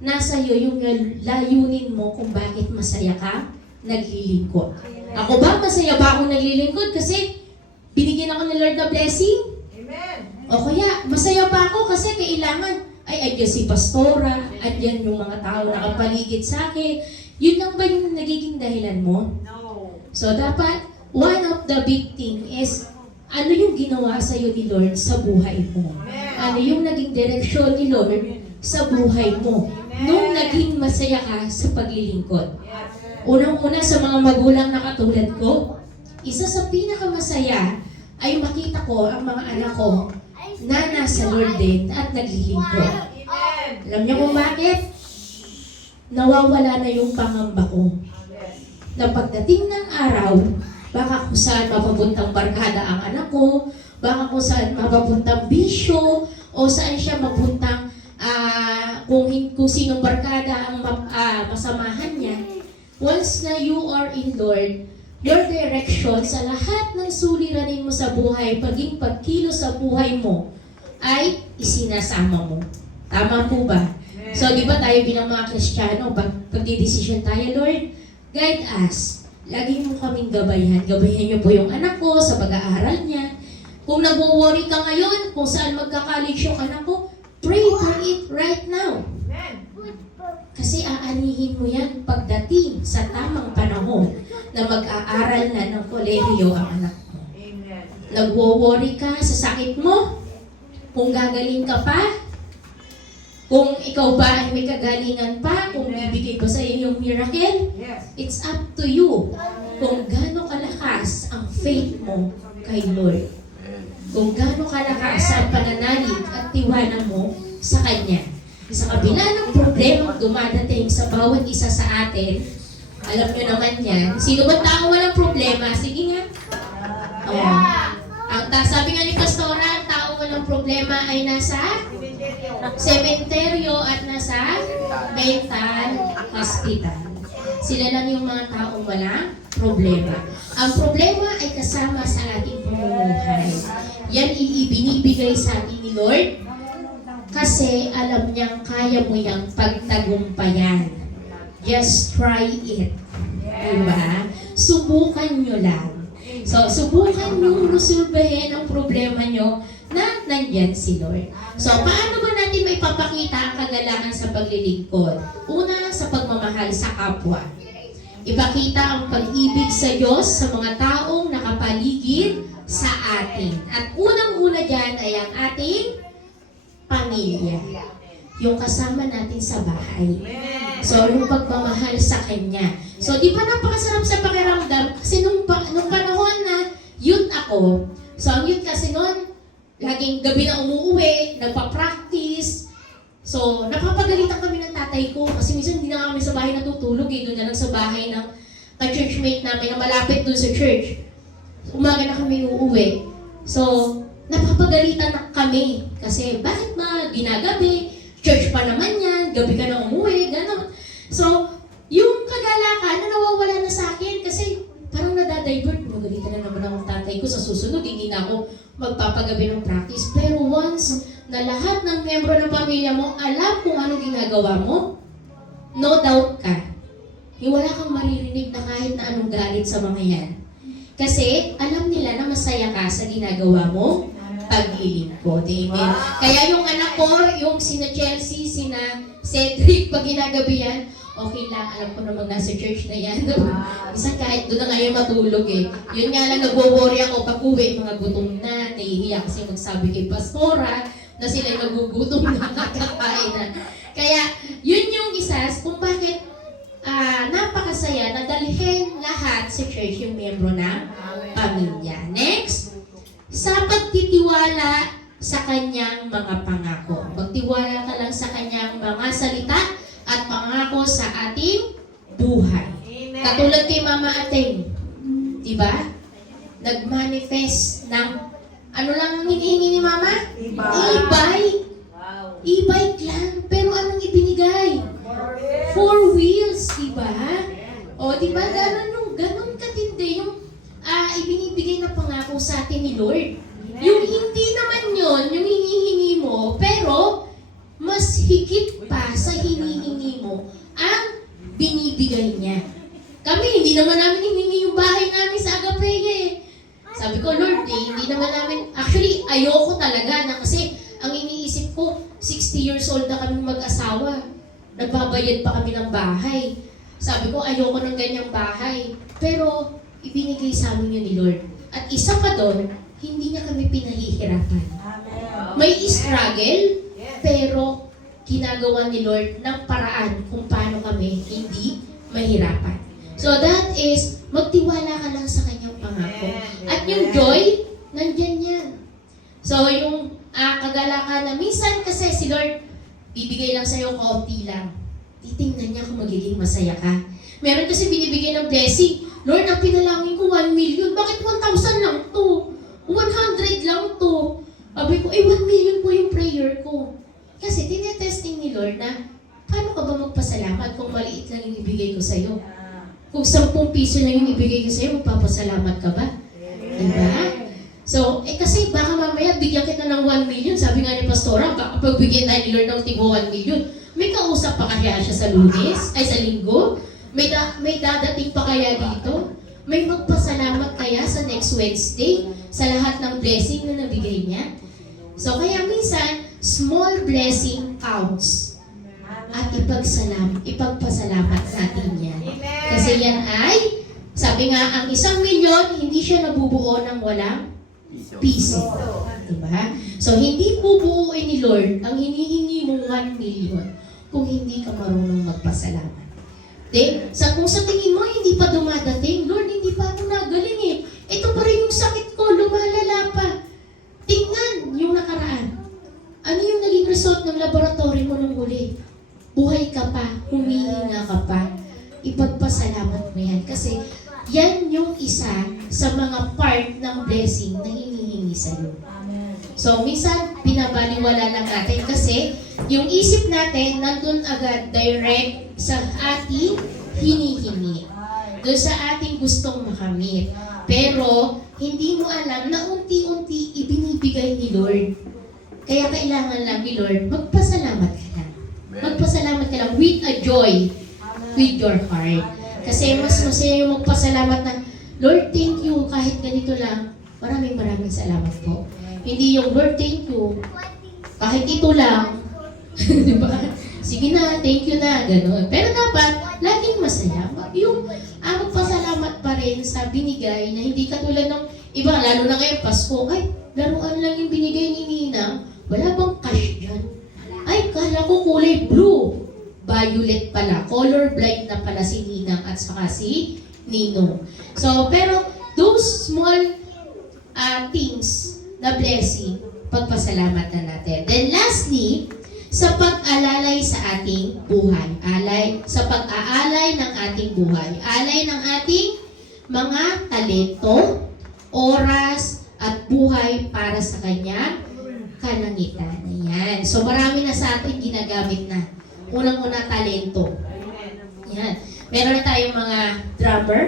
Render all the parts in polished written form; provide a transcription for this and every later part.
nasa iyo yung layunin mo kung bakit masaya ka naglilingkod. Ako ba, masaya ba ako naglilingkod kasi binigyan ako ni Lord na blessing? Amen. O kaya, masaya pa ako kasi kailangan, ay, andyan si pastora, andyan yung mga tao na nakapaligid sa akin. Yun lang ba yung nagiging dahilan mo? No. So, dapat, one of the big thing is, ano yung ginawa sa'yo ni Lord sa buhay mo? Ano yung naging direksyon ni Lord sa buhay mo? Nung naging masaya ka sa paglilingkod. Yes. Unang-una sa mga magulang na katulad ko, isa sa pinakamasaya ay makita ko ang mga anak ko na nasa Lord din at naglilingkod. Amen. Alam niyo kung bakit? Nawawala na yung pangamba ko. Na pagdating ng araw, baka kung saan mapapuntang barkada ang anak ko, baka kung saan mapapuntang bisyo, o saan siya mapuntang kung sinong barkada ang masamahan niya. Once na you are in Lord, your direction sa lahat ng suliranin mo sa buhay, paging pagkilo sa buhay mo, ay isinasama mo. Tama po ba? So, di ba tayo bilang mga Kristiyano, pagdidesisyon tayo, Lord, guide us. Lagi mo kaming gabayan. Gabayan niyo po yung anak ko sa pag-aaral niya. Kung nag-worry ka ngayon, kung saan magka-college yung anak ko, pray for it right now. Amen. Kasi aanihin mo yan pagdating sa tamang panahon na mag-aaral na ng kolehiyo ang anak mo. Amen. Nagwo-worry ka sa sakit mo? Kung gagaling ka pa? Kung ikaw ba ay may kagalingan pa? Kung bibigay ba sa iyo yung miracle? Yes. It's up to you kung gaano kalakas ang faith mo kay Lord. Kung gaano kalakas ang pananalig at tiwala mo sa Kanya. Sa kabila ng problema dumadating sa bawat isa sa atin, alam nyo naman yan, sino ba tao walang problema? Sige nga. Sabi nga ni Pastora, ang tao walang problema ay nasa sementeryo at nasa mental hospital. Sila lang yung mga taong walang problema. Ang problema ay kasama sa ating pamumuhay. Yan ibinibigay sa atin ni Lord kasi alam niyang kaya mo yung pagtagumpayan. Just try it. Diba? Subukan nyo lang. So, subukan nyo resolvehin ang problema nyo na nandyan si Lord. So, paano ba natin maipapakita ang kagalakan sa paglilingkod? Una, sa pagmamahal sa kapwa. Ipakita ang pag-ibig sa Diyos sa mga taong nakapaligid sa atin. At unang-una dyan ay ang ating pamilya. Yung kasama natin sa bahay. So, yung pagmamahal sa Kanya. So, di ba napakasarap sa pakiramdam? Kasi nung panahon na youth ako, so ang youth kasi noon, laging gabi na umuuwi, nagpa-practice. So, napapagalitan kami ng tatay ko kasi minsan hindi na kami sa bahay natutulog doon na lang sa bahay ng ka-churchmate namin na malapit doon sa church. Umaga na kami uuwi. So, napapagalitan na kami kasi bakit ba ginagabi? Church pa naman yan, gabi ka na umuwi, gano'n. So, yung kagalakan na nawawala na sa akin kasi parang nadadivert. Magalitan na naman ang tatay ko sa susunod, hindi na ako magpapagabi ng practice. Pero once na lahat ng membro ng pamilya mo alam kung ano ginagawa mo, no doubt ka. Wala kang maririnig na kahit na anong galit sa mga yan. Kasi alam nila na masaya ka sa ginagawa mo paglilingkod. Amen. Kaya yung anak ko, yung sina Chelsea, sina Cedric, pag ginagabi yan, okay lang, alam ko namang nasa church na yan. Isa kahit doon na ngayon matulog eh. Yun nga lang, nagwo-worry ako pag uwi, mga gutom na, nahihiya kasi magsabi kay Pastora na sila nagugutom na kakakain na. Kaya, yun yung isa kung bakit napakasaya na dalhin lahat sa church yung membro ng pamilya. Next, sa pagtitiwala sa kanyang mga pangako. Magtiwala ka lang sa kanyang mga salita at pangako sa ating buhay. Amen. Katulad kay Mama Ateng, di ba? Nag-manifest ng ano lang ang hinihingi ni Mama? E-bike. Wow. E-bike lang. Pero anong ibinigay? 4 wheels, di ba? O, di ba? Ganon katindi yung ibinibigay na pangako sa atin ni Lord. Yung hindi naman yon yung hinihingi mo, pero mas higit pa sa hinihingi ibibigay niya. Kami, hindi naman namin hiningi yung bahay namin sa Agapea eh. Sabi ko, Lord, hindi naman namin, actually, ayoko talaga na kasi ang iniisip ko, 60 years old na kami mag-asawa. Nagbabayad pa kami ng bahay. Sabi ko, ayoko ng ganyang bahay. Pero, ibinigay sa amin yun ni Lord. At isa pa doon, hindi niya kami pinahihirapan. May struggle, pero ginagawa ni Lord ng paraan kung paano kami hindi mahirapan. So that is, magtiwala ka lang sa kanyang pangako. At yung joy, nandyan yan. So yung kagalakan na minsan kasi si Lord, bibigay lang sa'yo kaunti lang. Titingnan niya kung magiging masaya ka. Meron kasi binibigay ng blessing. Lord, ang pinalangin ko 1 million. Bakit 1,000 lang to? 100 lang to. Sabi ko, 1 million po yung prayer ko. Kasi tinetesting ni Lord na, paano ka ba magpasalamat kung maliit lang yung ibigay ko sa'yo? Kung 10 piso lang yung ibigay ko sa'yo, magpapasalamat ka ba? Diba? So, kasi baka mamaya bigyan kita ng 1 million. Sabi nga ni Pastora, baka pagbigyan tayo ni Lord ng tigo 1 million. May kausap pa kaya siya sa Lunes? Ay, sa Linggo? May dadating pa kaya dito? May magpasalamat kaya sa next Wednesday sa lahat ng blessing na nabigay niya? So, kaya minsan, small blessing counts. At ipagpasalamat natin yan. Kasi yan ay, sabi nga, ang 1 milyon, hindi siya nabubuo ng walang piso. Diba? So, hindi bubuuin ni Lord ang hinihingi mong 1 million kung hindi ka marunong magpasalamat. Kung sa tingin mo, hindi pa dumadating, Lord, hindi pa ako nagaling eh. Ito pa rin yung sakit ko, lumalala pa. Tingnan yung nakaraan. Ano yung naging result ng laboratory mo nung huli? Buhay ka pa, humihinga ka pa. Ipagpasalamat mo yan. Kasi yan yung isa sa mga part ng blessing na hinihingi sa'yo. So, minsan, pinabaliwala lang natin kasi yung isip natin nandun agad direct sa ating hinihingi. Doon sa ating gustong makamit. Pero, hindi mo alam na unti-unti ibinibigay ni Lord. Kaya kailangan lang ni Lord, magpasalamat ka lang. Magpasalamat ka lang with a joy, with your heart. Kasi mas masaya yung magpasalamat na, Lord, thank you, kahit ganito lang, maraming salamat po. Hindi yung, Lord, thank you, kahit ito lang, di ba? Sige na, thank you na, gano'n. Pero dapat, laging masaya. Yung magpasalamat pa rin sa binigay na hindi katulad ng iba, lalo na ngayon, Pasko, ay, laruan lang yung binigay ni Ninang, wala bang cash dyan? Ay, kala ko kulay blue. Violet pala. Color blind na pala si Ninang at saka si Ninong. So, pero those small things na blessing, pagpasalamatan natin. Then lastly, sa pag-alalay sa ating buhay. Sa pag-aalay ng ating buhay. Alay ng ating mga talento, oras, at buhay para sa Kanya kalangitan. Ayan. So, marami na sa atin ginagamit na. Unang-una, talento. Ayan. Meron na tayong mga drummer.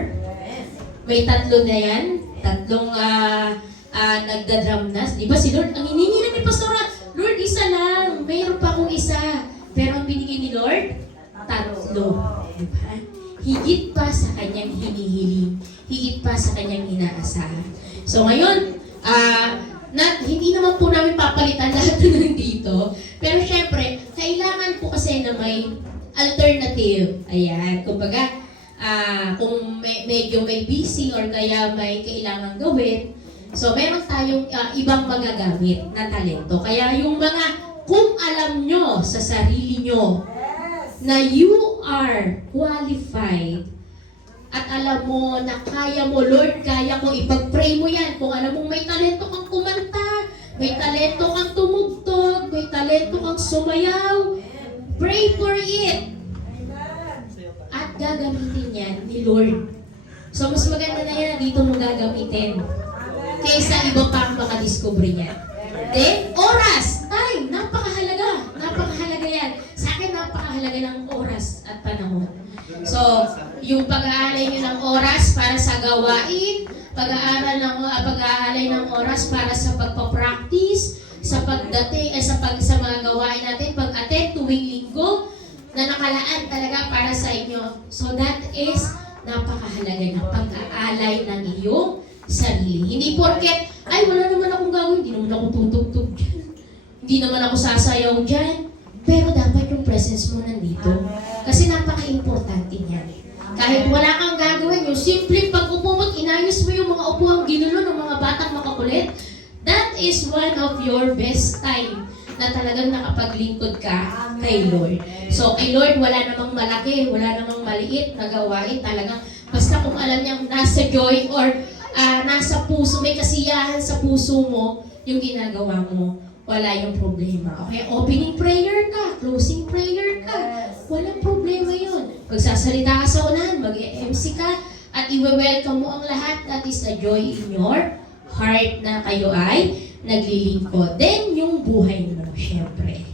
May 3 na yan. 3 nagda-drum na. Di ba si Lord, ang hiningi na ni Pastora, Lord, isa lang. Mayroon pa akong isa. Pero ang binigay ni Lord, 3. Diba? Higit pa sa kanyang hinihiling. Higit pa sa kanyang inaasahan. So ngayon, hindi naman po namin papalitan lahat ng dito. Pero syempre, kailangan po kasi na may alternative. Ayan. Kumbaga, kung medyo may busy or kaya may kailangan gawin, so meron tayong ibang magagamit na talento. Kaya yung mga, kung alam nyo sa sarili nyo na you are qualified at alam mo na kaya mo, Lord, kaya ko, ipag-pray mo yan. Kung alam mo may talento kang kumanta, may talento kang tumugtog, may talento kang sumayaw, pray for it. At gagamitin yan ni Lord. So, mas maganda na yan, dito mo gagamitin. Kaysa iba pang makadiscover niya. Then, oras, time, napakahalaga. Napakahalaga yan. Sa akin, napakahalaga ng oras at panahon. So, yung pag-aalay nyo ng oras para sa gawain, pag-aalay ng oras para sa pagpa-practice, sa pagdating, sa mga gawain natin, pag-attend tuwing linggo, na nakalaan talaga para sa inyo. So that is napakahalaga ng pag-aalay ng iyong sarili. Hindi porket, ay wala naman akong gagawin, hindi naman ako tutugtog dyan. Hindi naman ako sasayaw dyan. Pero dapat yung presence mo nandito. Kasi napaka-importante niyan. Kahit wala kang gagawin, yung simple pag-upo mo, inayos mo yung mga upuang ginulo ng mga batang makakulit, that is one of your best time na talagang nakapaglingkod ka kay Lord. So, kay Lord, wala namang malaki, wala namang maliit na gawain. Talagang, basta kung alam niyang nasa joy or nasa puso, may kasiyahan sa puso mo, yung ginagawa mo, wala yung problema. Okay, opening prayer ka, closing prayer ka, walang problema yun. Pagsasalita ka sa unahan, mag-MC ka, at i-welcome mo ang lahat. That is the joy in your heart na kayo ay naglilingkod. Then, yung buhay mo, syempre.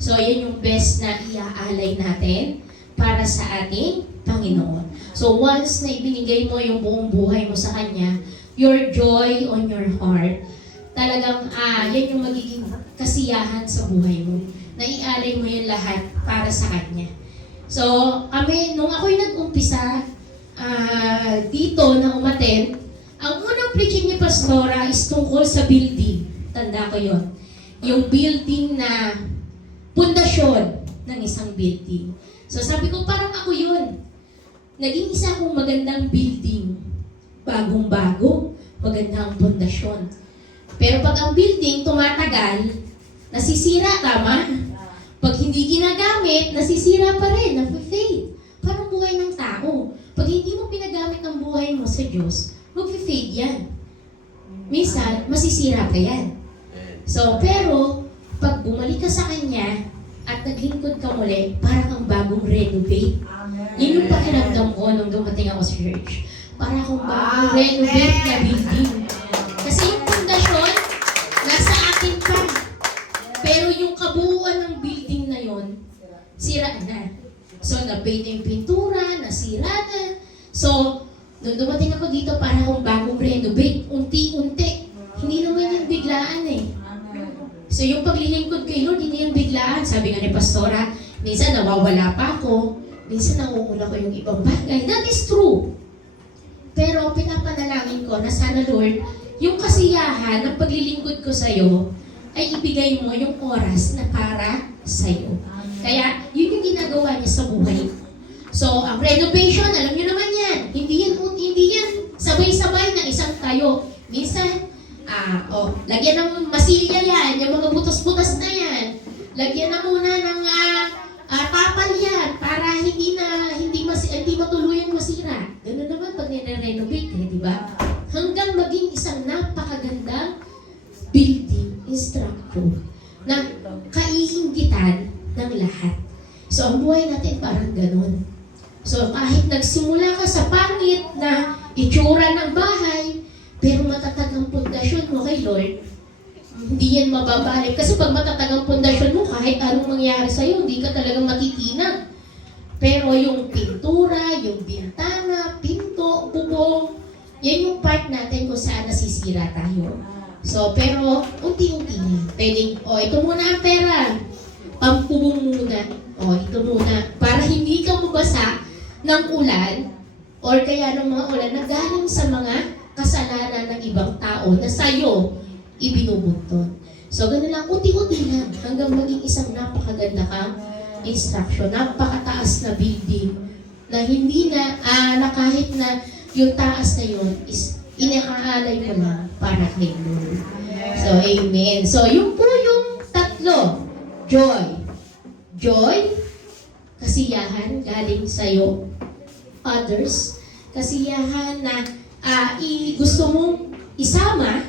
So, yan yung best na iaalay natin para sa ating Panginoon. So, once na ibinigay mo yung buong buhay mo sa Kanya, your joy on your heart, talagang, yan yung magiging kasiyahan sa buhay mo. Naialay mo yung lahat para sa Kanya. So, kami, nung ako'y nag-umpisa dito na umaten, ang unang preaching ni Pastora is tungkol sa building. Tanda ko yon. Yung building na pundasyon ng isang building. So sabi ko, parang ako yun. Naging isa akong magandang building. Bagong-bago, magandang pundasyon. Pero pag ang building tumatagal, nasisira, tama? Pag hindi ginagamit, nasisira pa rin, nafe-fade. Parang buhay ng tao. Pag hindi mo pinagamit ang buhay mo sa Diyos, mag-fade yan. Minsan, masisira ka yan. So, pero, pag bumalik ka sa Kanya, at naglingkod ka muli, parang kang bagong renovate. Yun yung pakiramdam ko nung dumating ako sa church. Para akong bagong renovate na building. Kasi yung pundasyon, nasa akin pa. Pero yung kabuuan ng building na yon, sira na. So, na-fade yung pintura, nasira na. So, nung dumating ako dito, para akong bagong renovate. Unti-unti. Hindi naman yung biglaan eh. So, yung paglilingkod kay Lord, hindi yung biglaan. Sabi nga ni Pastora, minsan nawawala pa ako. Minsan nauuna ko yung ibang bagay. That is true. Pero pinapanalangin ko na sana Lord, yung kasiyahan ng paglilingkod ko sa'yo, ay ibigay mo yung oras na para sa'yo. Kaya, yun yung ginagawa niya sa buhay. So, ang renovation, alam niyo naman yan. Hindi yan sabay-sabay na isang tayo. Minsan, lagyan ng masilya yan, yung mga butas-butas na yan. Lagyan na muna ng tapal yan para hindi matuluyang masira. Ganun naman pag nire-renovate, di ba? Hanggang maging isang napakagandang building structure na kaiinggitan ng lahat. So, ang buhay natin parang ganun. So, kahit nagsimula ka sa pangit na itsura ng bahay, pero matatag ang pundasyon mo kay Lord, hindi yan mababalik. Kasi pag matatag ang pundasyon mo, kahit anong mangyari sa'yo, hindi ka talagang matitinag. Pero yung pintura, yung bintana, pinto, bubong, yan yung part natin kung saan nasisira tayo. So, pero unti-unti na. Pwedeng, ito muna ang pera. Pampubong muna. Ito muna. Para hindi ka mabasa ng ulan or kaya ng mga ulan na galing sa mga kasalanan ng ibang tao na sa'yo ibinubunton. So, ganun lang, unti-unti lang hanggang maging isang napakaganda kang instruction, napakataas na building na hindi na, kahit na yung taas na yun is inakaalay mo lang para kay Lord. So, amen. So, yung po yung tatlo. Joy. Joy, kasiyahan galing sa'yo. Others, kasiyahan na gusto mong isama,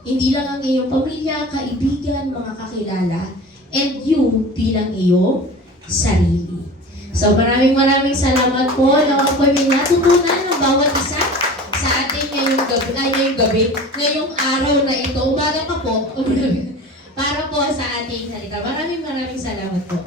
hindi lang ang iyong pamilya, kaibigan, mga kakilala, and you bilang iyong sarili. So maraming salamat po na ako may natutunan ng bawat isa sa atin ngayong gabi, ngayong araw na ito, umaga pa po, para po sa ating salita. Maraming salamat po.